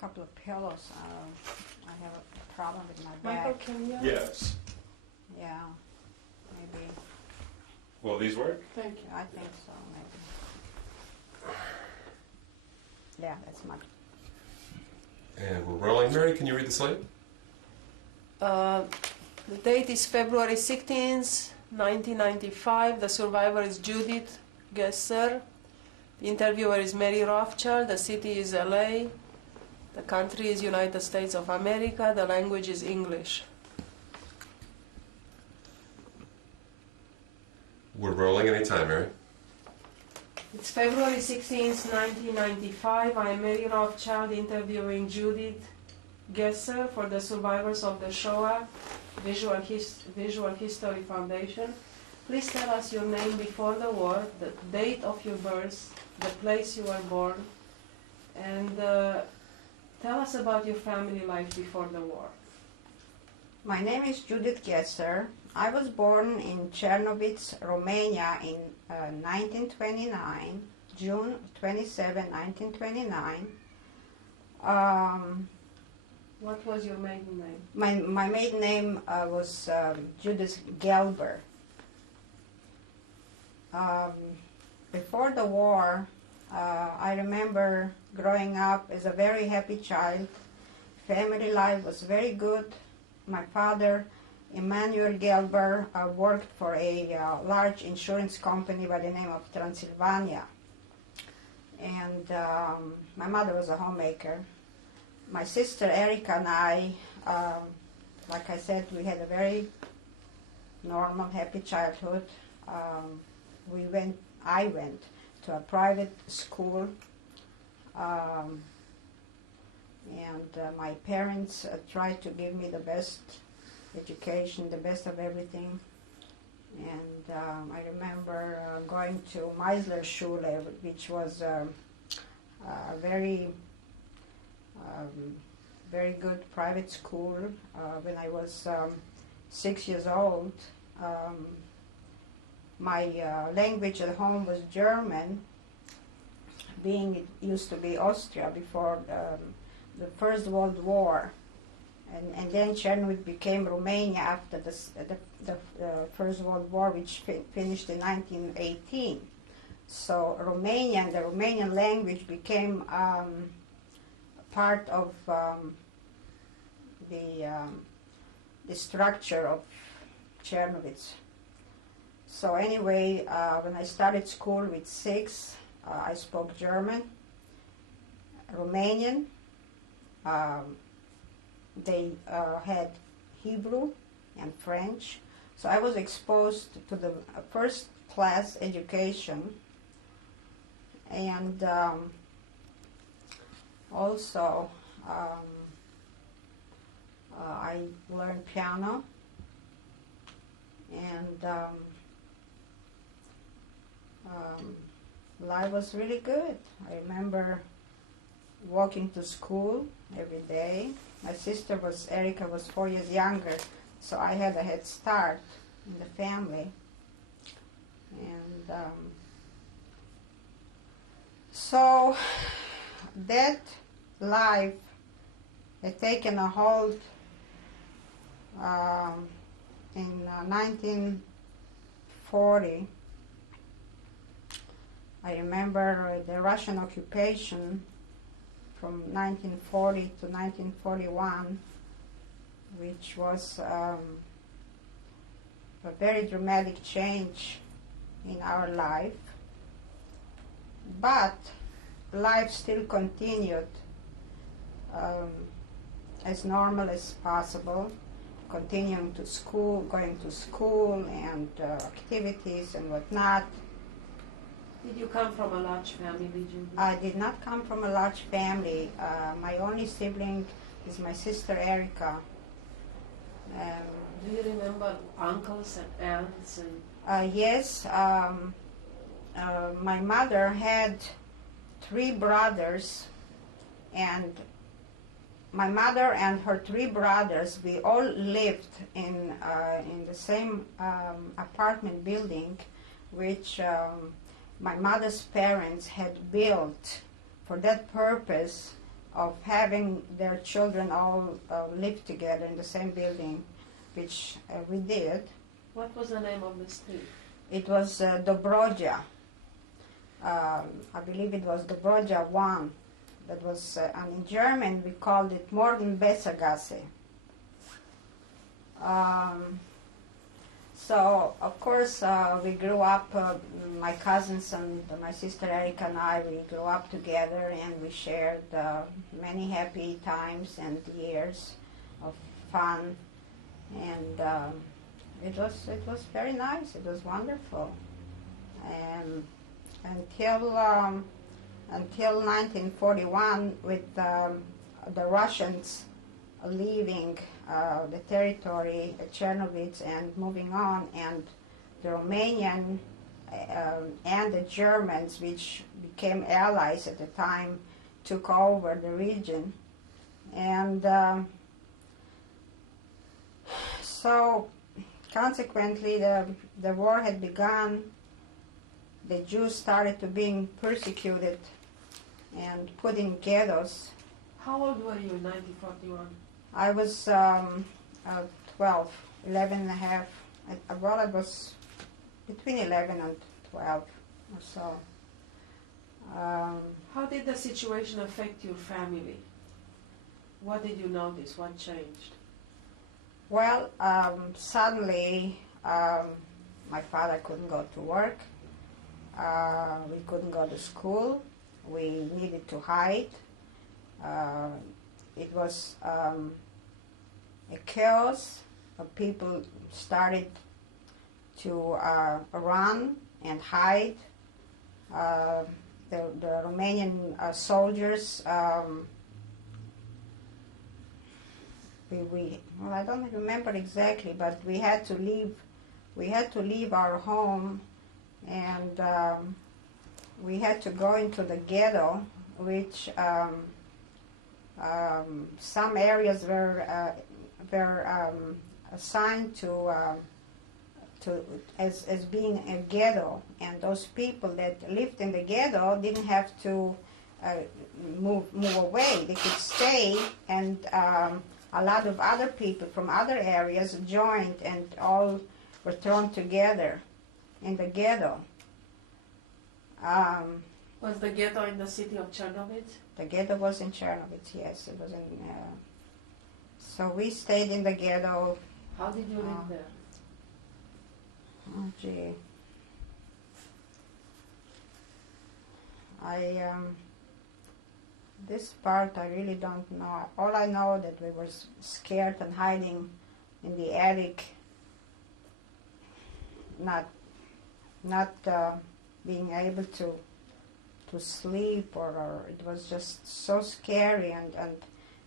couple of pillows. I have a problem with my Michael, back. can you? Yes. Yeah, maybe. Will these work? Thank you. I think so, maybe. Yeah, that's much. And we're rolling. Mary, can you read the slate? The date is February 16th, 1995. The survivor is Judith Ghesser. The interviewer is Mary Rothschild. The city is LA. The country is United States of America. The language is English. We're rolling anytime, Mary. It's February 16th, 1995. I am Mary Rothschild interviewing Judith Ghesser for the survivors of the Shoah Visual History Foundation. Please tell us your name before the war, the date of your birth, the place you were born, and tell us about your family life before the war. My name is Judith Ghesser. I was born in Chernobyl, Romania in 1929, June 27, 1929. What was your maiden name? My maiden name was Judith Gelber. Before the war, I remember growing up as a very happy child. Family life was very good. My father, Emanuel Gelber, worked for a large insurance company by the name of Transylvania. And my mother was a homemaker. My sister Erica and I, like I said, we had a very normal, happy childhood. I went to a private school, and my parents tried to give me the best education, the best of everything. And I remember going to Meisler Schule, which was a very good private school. When I was 6 years old, my language at home was German, being it used to be Austria before the First World War. And then Chernobyl became Romania after the First World War, which finished in 1918. So Romanian, the Romanian language became part of the structure of Chernobyl. So anyway, when I started school with 6, I spoke German, Romanian. They had Hebrew and French. So I was exposed to the first class education. And also I learned piano. And life was really good. I remember walking to school every day. My sister Erica was 4 years younger, so I had a head start in the family. And so that life had taken a hold in 1940. I remember the Russian occupation from 1940 to 1941, which was a very dramatic change in our life. But life still continued as normal as possible, continuing to school, going to school and activities and whatnot. Did you come from a large family, Judith? I did not come from a large family. My only sibling is my sister Erica. Do you remember uncles and aunts? Yes, my mother had 3 brothers, and my mother and her 3 brothers, we all lived in the same apartment building, which my mother's parents had built for that purpose of having their children all live together in the same building, which we did. What was the name of the street? It was Dobroja. I believe it was Dobroja 1. That was, and in German we called it Morgenbessergasse. So, of course, we grew up, my cousins and my sister Erica and I, we grew up together, and we shared many happy times and years of fun, and it was very nice. It was wonderful, and until 1941, with the Russians leaving the territory, Chernobyl, and moving on, and the Romanian and the Germans, which became allies at the time, took over the region. And so consequently the war had begun. The Jews started to being persecuted and put in ghettos. How old were you in 1941? I was 12, 11 and a half. Well, I was between 11 and 12 or so. How did the situation affect your family? What did you notice? What changed? Well, suddenly my father couldn't go to work. We couldn't go to school. We needed to hide. It was a chaos. People started to run and hide. The Romanian soldiers, well, I don't remember exactly, but we had to leave. We had to leave our home, and we had to go into the ghetto, which some areas were assigned to as being a ghetto, and those people that lived in the ghetto didn't have to move away. They could stay, and a lot of other people from other areas joined, and all were thrown together in the ghetto. Was the ghetto in the city of Chernobyl? The ghetto was in Chernobyl, yes. It was in. So we stayed in the ghetto. How did you live there? Oh, gee. This part I really don't know. All I know that we were scared and hiding in the attic, not being able to sleep, or it was just so scary, and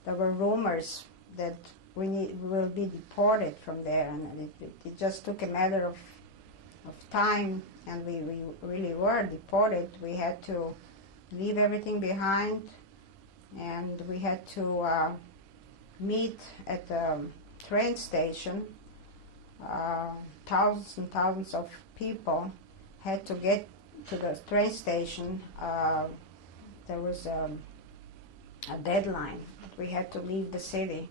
there were rumors that we will be deported from there, and it just took a matter of time, and we really were deported. We had to leave everything behind, and we had to meet at the train station. Thousands and thousands of people had to get to the train station. There was a deadline. We had to leave the city.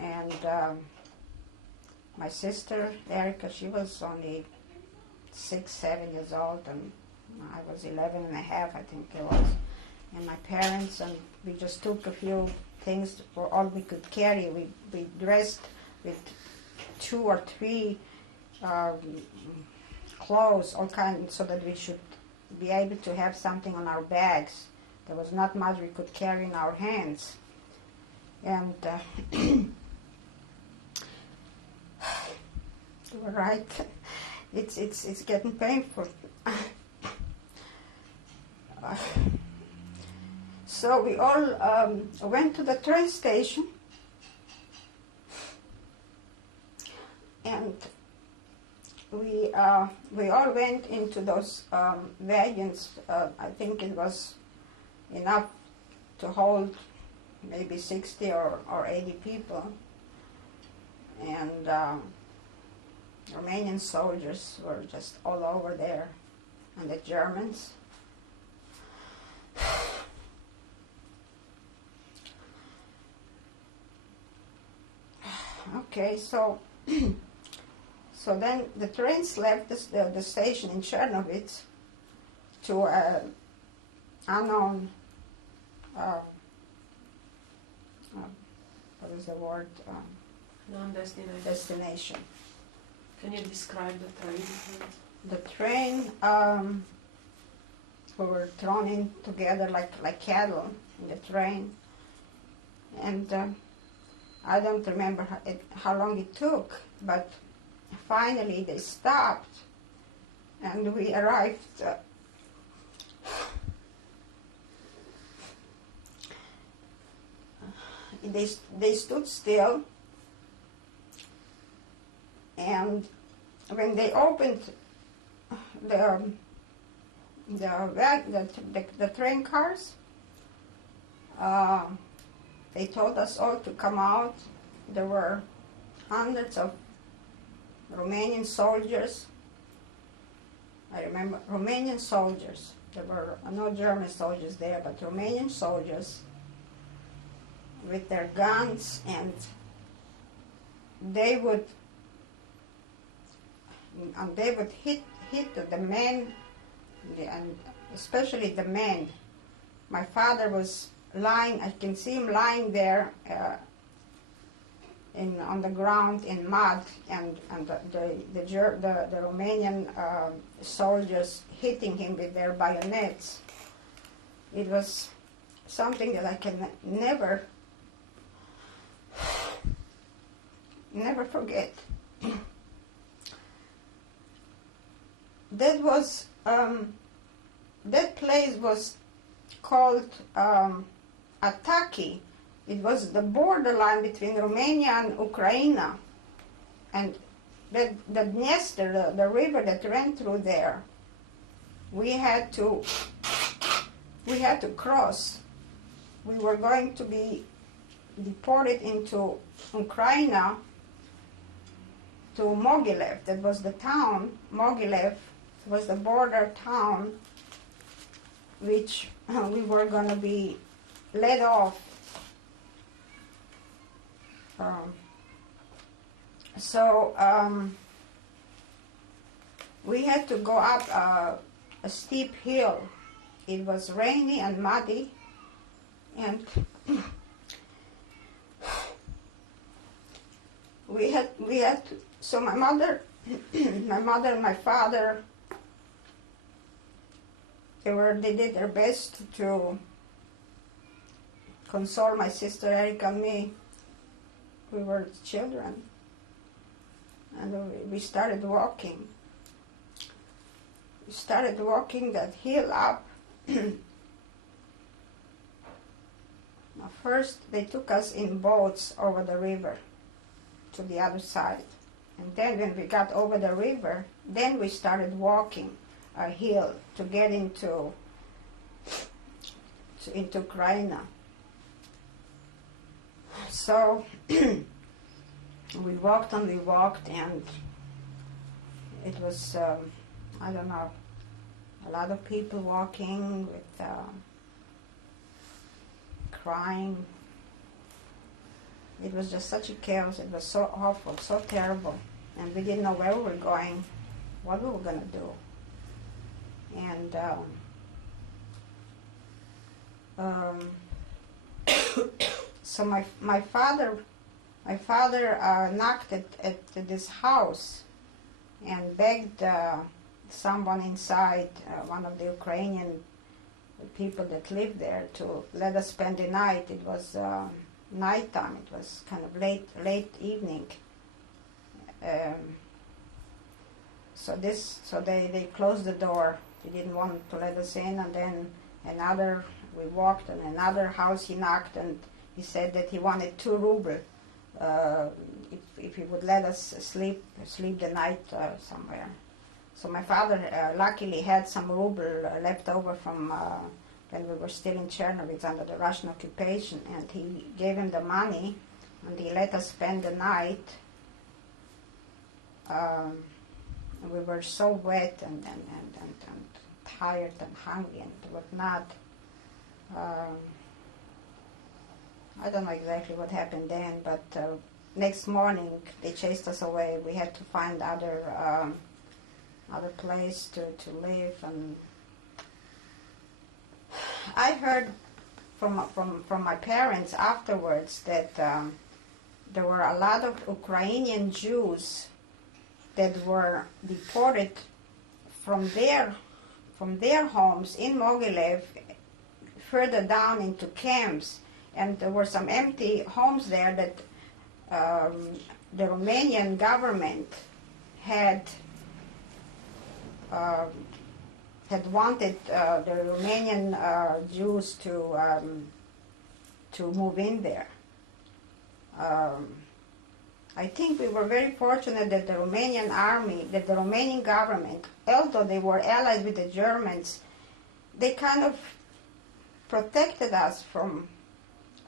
And my sister, Erica, she was only 6, 7 years old, and I was 11 and a half, I think it was. And my parents, and we just took a few things for all we could carry. We dressed with 2 or 3 clothes, all kinds, so that we should be able to have something on our bags. There was not much we could carry in our hands. And you were right. It's getting painful. So we all went to the train station, and we all went into those wagons. I think it was enough to hold maybe 60 or 80 people, and Romanian soldiers were just all over there, and the Germans. Okay, so so then the trains left the station in Chernovitz to an unknown, what is the word, Non-destination. destination. Can you describe the train? The train, we were thrown in together like cattle in the train, and I don't remember how long it took, but finally they stopped, and we arrived. They stood still, and when they opened the train cars, they told us all to come out. There were hundreds of Romanian soldiers. I remember Romanian soldiers. There were no German soldiers there, but Romanian soldiers with their guns, and they would hit the men, and especially the men. My father was lying. I can see him lying there on the ground in mud, and the Romanian soldiers hitting him with their bayonets. It was something that I can never forget. That place was called Ataki. It was the borderline between Romania and Ukraine, and the Dniester, the river that ran through there, we had to cross. We were going to be deported into Ukraine, to Mogilev. That was the town. Mogilev was the border town which we were going to be led off. We had to go up a steep hill. It was rainy and muddy, and we had to, so my mother and my father, they did their best to console my sister Erica and me. We were children, and we started walking. We started walking that hill up. First, they took us in boats over the river to the other side. And then when we got over the river, then we started walking a hill to get into Ukraine. So we walked and we walked, and it was, I don't know, a lot of people walking with crying. It was just such a chaos. It was so awful, so terrible. And we didn't know where we were going, what we were going to do. And so my father knocked at this house and begged someone inside, one of the Ukrainian people that lived there, to let us spend the night. It was nighttime. It was kind of late evening. So they closed the door. They didn't want to let us in. And then we walked, and another house he knocked, and he said that he wanted 2 rubles if he would let us sleep the night somewhere. So my father luckily had some ruble left over from when we were still in Chernovitz under the Russian occupation, and he gave him the money, and he let us spend the night. We were so wet and tired and hungry and whatnot. I don't know exactly what happened then, but next morning they chased us away. We had to find other place to live. And I heard from my parents afterwards that there were a lot of Ukrainian Jews that were deported from their homes in Mogilev further down into camps, and there were some empty homes there that the Romanian government had wanted the Romanian Jews to move in there. I think we were very fortunate that the Romanian army, that the Romanian government, although they were allied with the Germans, they kind of protected us from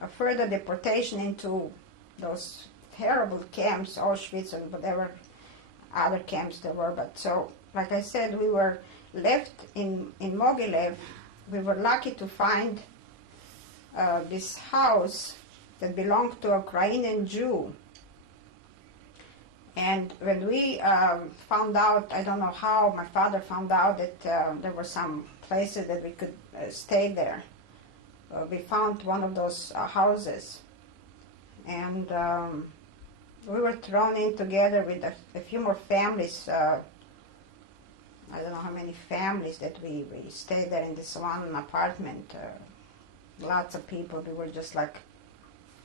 a further deportation into those terrible camps, Auschwitz and whatever other camps there were. But so, like I said, we were left in Mogilev. We were lucky to find this house that belonged to a Ukrainian Jew. And when we found out, I don't know how, my father found out that there were some places that we could stay there. We found one of those houses. And we were thrown in together with a few more families. I don't know how many families that we stayed there in this one apartment. Lots of people. We were just like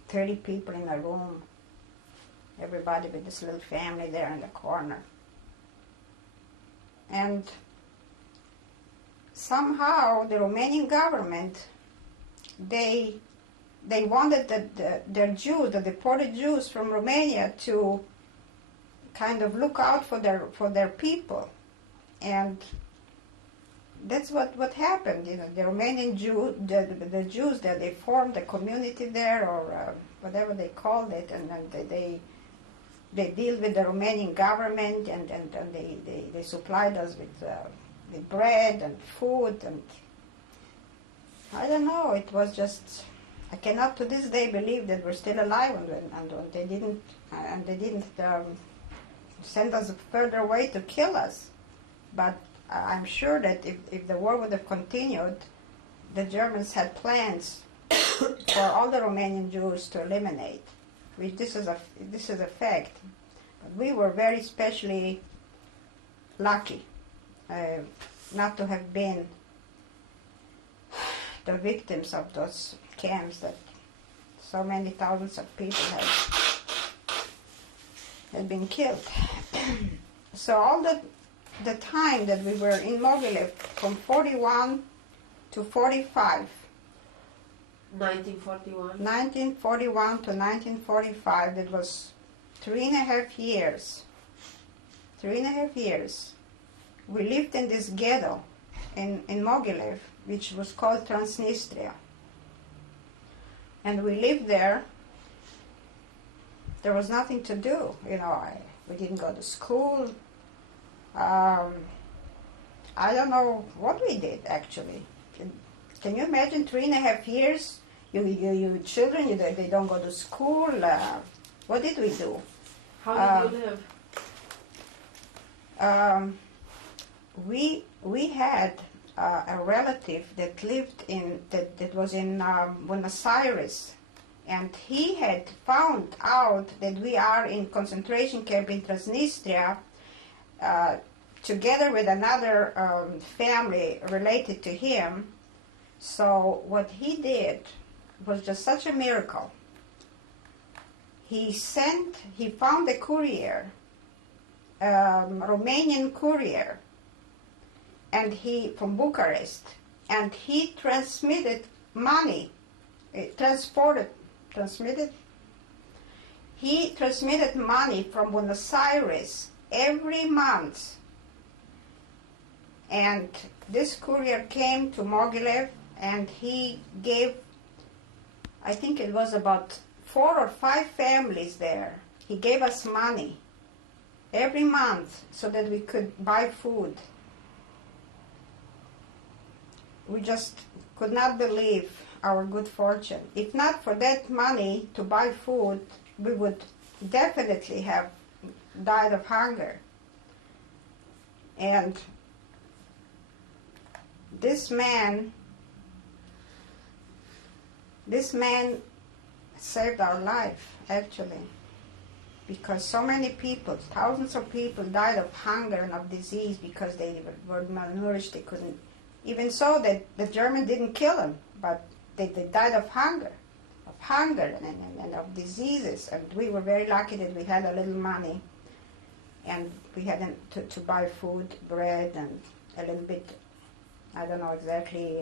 30 people in a room. Everybody with this little family there in the corner. And somehow the Romanian government, they wanted their Jews, the deported Jews from Romania, to kind of look out for their people. And that's what happened. You know, the Romanian the Jews there, they formed a community there, or whatever they called it, and then they deal with the Romanian government, and they supplied us with bread and food, and I don't know. It was just, I cannot to this day believe that we're still alive, and they didn't send us further away to kill us. But I'm sure that if the war would have continued, the Germans had plans for all the Romanian Jews to eliminate. This is a fact. But we were very specially lucky not to have been the victims of those camps that so many thousands of people had been killed. So all the time that we were in Mogilev, from 41 to 45, 1941 to 1945, that was 3.5 years. 3.5 years. We lived in this ghetto in Mogilev, which was called Transnistria. And we lived there. There was nothing to do. You know, we didn't go to school. I don't know what we did, actually. Can you imagine 3.5 years? You children, they don't go to school. What did we do? How did you live? We had a relative that lived that was in Buenos Aires, and he had found out that we are in concentration camp in Transnistria, together with another family related to him. So what he did was just such a miracle. He found a courier, Romanian courier, and from Bucharest, and he transmitted money, he transmitted money from Buenos Aires every month. And this courier came to Mogilev, and he gave, I think it was about 4 or 5 families there. He gave us money every month so that we could buy food. We just could not believe our good fortune. If not for that money to buy food, we would definitely have died of hunger. And this man saved our life, actually, because so many people, thousands of people died of hunger and of disease because they were malnourished. They couldn't, even so that the German didn't kill them, but they died of hunger and of diseases. And we were very lucky that we had a little money, and we had to buy food, bread, and a little bit, I don't know exactly,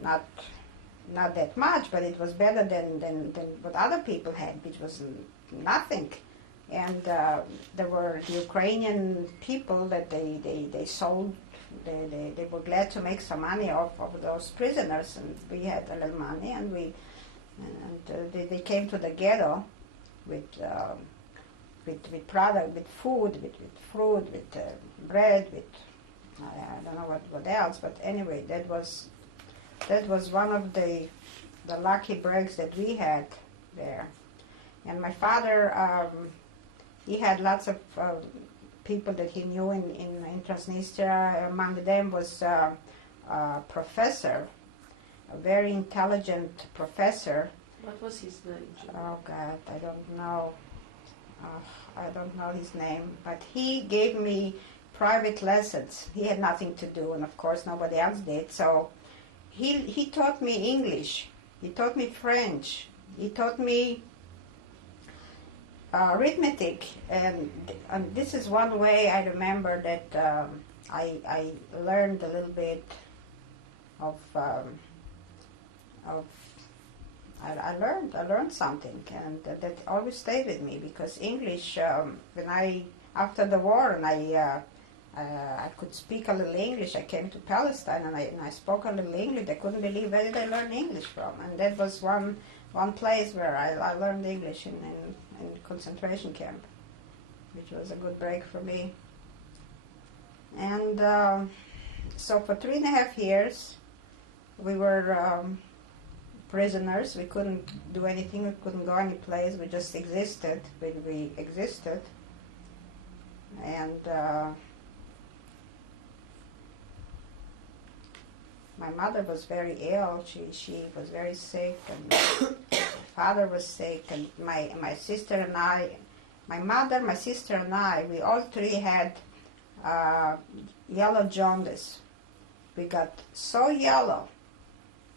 not that much, but it was better than what other people had, which was nothing. And there were Ukrainian people that they sold. They were glad to make some money off of those prisoners, and we had a little money, and they came to the ghetto with product, with food, with fruit, with bread, with I don't know what else, but anyway, that was one of the lucky breaks that we had there. And my father, he had lots of people that he knew in Transnistria. Among them was a professor, a very intelligent professor. What was his name? Oh God, I don't know. I don't know his name, but he gave me private lessons. He had nothing to do, and of course nobody else did. So he taught me English. He taught me French. He taught me arithmetic, and this is one way I remember that I learned a little bit of. I learned something, and that always stayed with me, because English. When after the war, and I could speak a little English. I came to Palestine, and I spoke a little English. I couldn't believe where did I learn English from, and that was one place where I learned English in concentration camp, which was a good break for me. And so for 3.5 years, we were prisoners. We couldn't do anything. We couldn't go any place. We just existed. We existed. And my mother was very ill. She was very sick, and my father was sick, and my sister and I, my mother, my sister and I, we all three had yellow jaundice. We got so yellow,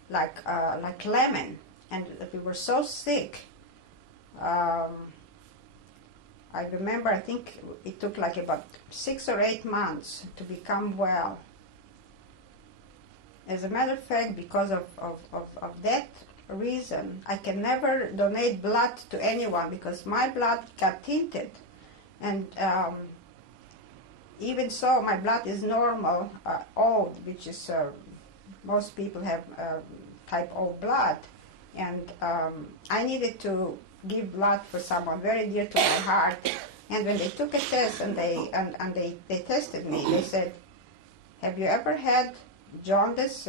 like lemon, and we were so sick. I remember, I think it took like about 6 or 8 months to become well. As a matter of fact, because of that reason, I can never donate blood to anyone, because my blood got tinted. And even so, my blood is normal, O, which is, most people have type O blood. And I needed to give blood for someone very dear to my heart. And when they took a test and they tested me, they said, "Have you ever had jaundice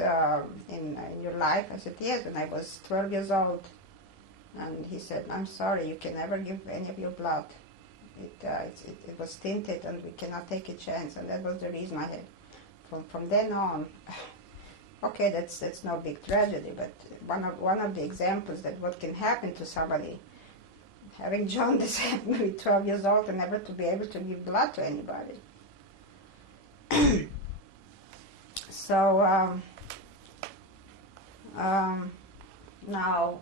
in your life?" I said, "Yes, when I was 12 years old." And he said, "I'm sorry, you can never give any of your blood. It was tinted, and we cannot take a chance." And that was the reason I had. From then on, okay, that's no big tragedy, but one of the examples that what can happen to somebody having jaundice at maybe 12 years old and never to be able to give blood to anybody. So now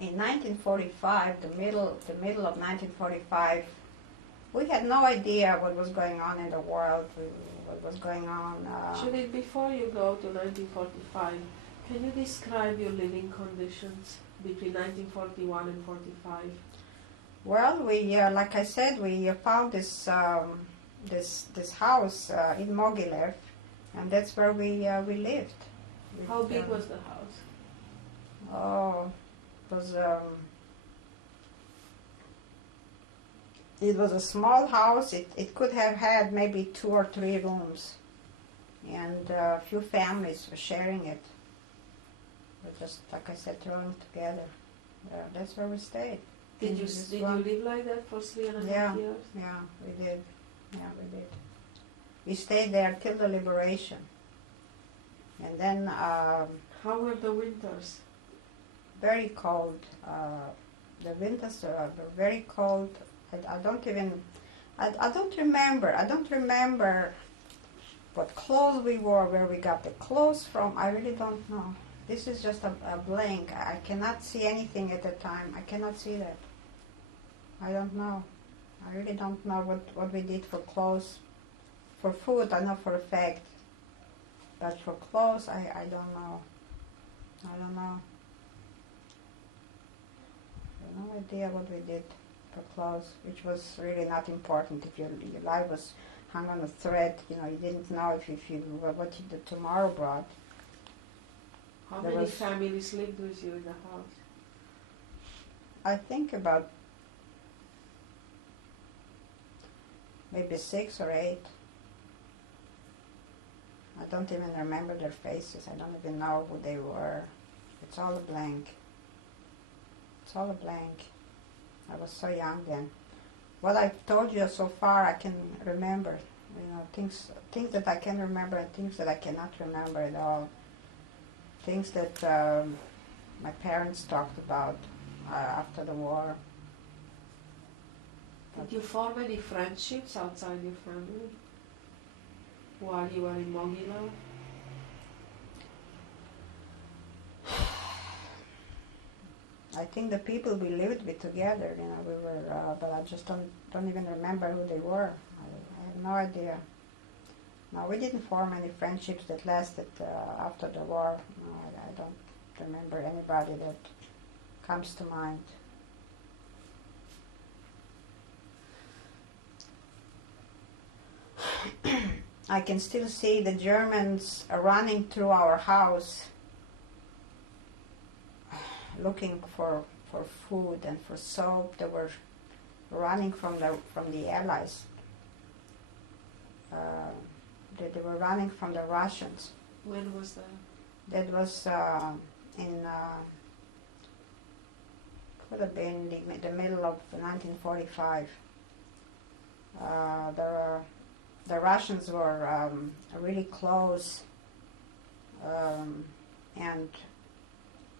in 1945, the middle of 1945, we had no idea what was going on in the world, what was going on. Judith, before you go to 1945, can you describe your living conditions between 1941 and 45? Well, we, like I said, we found this house in Mogilev, and that's where we lived. How big was the house? Oh, it was a small house. It could have had maybe 2 or 3 rooms, and a few families were sharing it. We're just, like I said, thrown together. That's where we stayed. Did you This did one. you live like that for 3.5 Yeah. years? Yeah, we did. Yeah, we did. We stayed there till the liberation. And then How were the winters? very cold. The winters were very cold. I don't even, I don't remember. I don't remember what clothes we wore, where we got the clothes from. I really don't know. This is just a blank. I cannot see anything at the time. I cannot see that. I don't know. I really don't know what we did for clothes. For food, I know for a fact. But for clothes, I don't know. I don't know. I have no idea what we did for clothes, which was really not important. If your life was hung on a thread, you didn't know what the tomorrow brought. How There many was- families lived with you in the house? I think about maybe 6 or 8. I don't even remember their faces. I don't even know who they were. It's all a blank. It's all a blank. I was so young then. What I've told you so far, I can remember. Things that I can remember and things that I cannot remember at all. Things that my parents talked about after the war. Did you form any friendships outside your family while you were in Mogila? I think the people we lived with together, we were, but I just don't even remember who they were. I have no idea. No, we didn't form any friendships that lasted after the war. No, I don't remember anybody that comes to mind. I can still see the Germans running through our house looking for food and for soap. They were running from the Allies. They were running from the Russians. When was that? That was in could have been the middle of 1945. The Russians were really close, and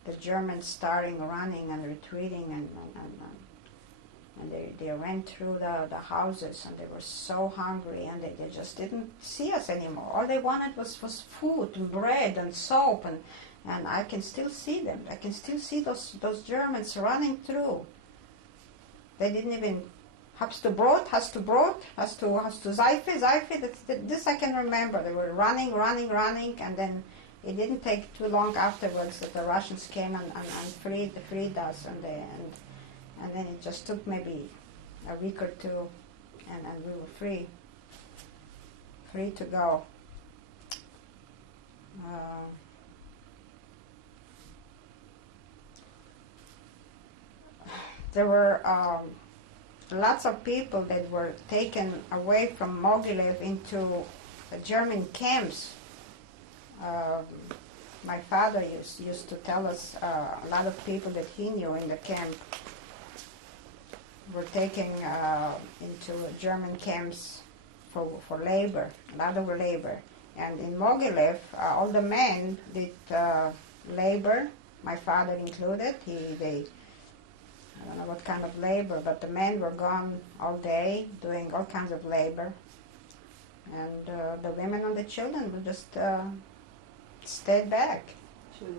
the Germans starting running and retreating, and they ran through the houses, and they were so hungry, and they just didn't see us anymore. All they wanted was food and bread and soap, and I can still see them. I can still see those Germans running through. They didn't even hast du Brot, hast du Seife. This I can remember. They were running, and then it didn't take too long afterwards that the Russians came and freed us, and then it just took maybe a week or two, and we were free to go. There were lots of people that were taken away from Mogilev into German camps. My father used to tell us a lot of people that he knew in the camp were taken into German camps for labor, a lot of labor. And in Mogilev, all the men did labor, my father included. I don't know what kind of labor, but the men were gone all day doing all kinds of labor. And the women and the children would just stayed back. Judith?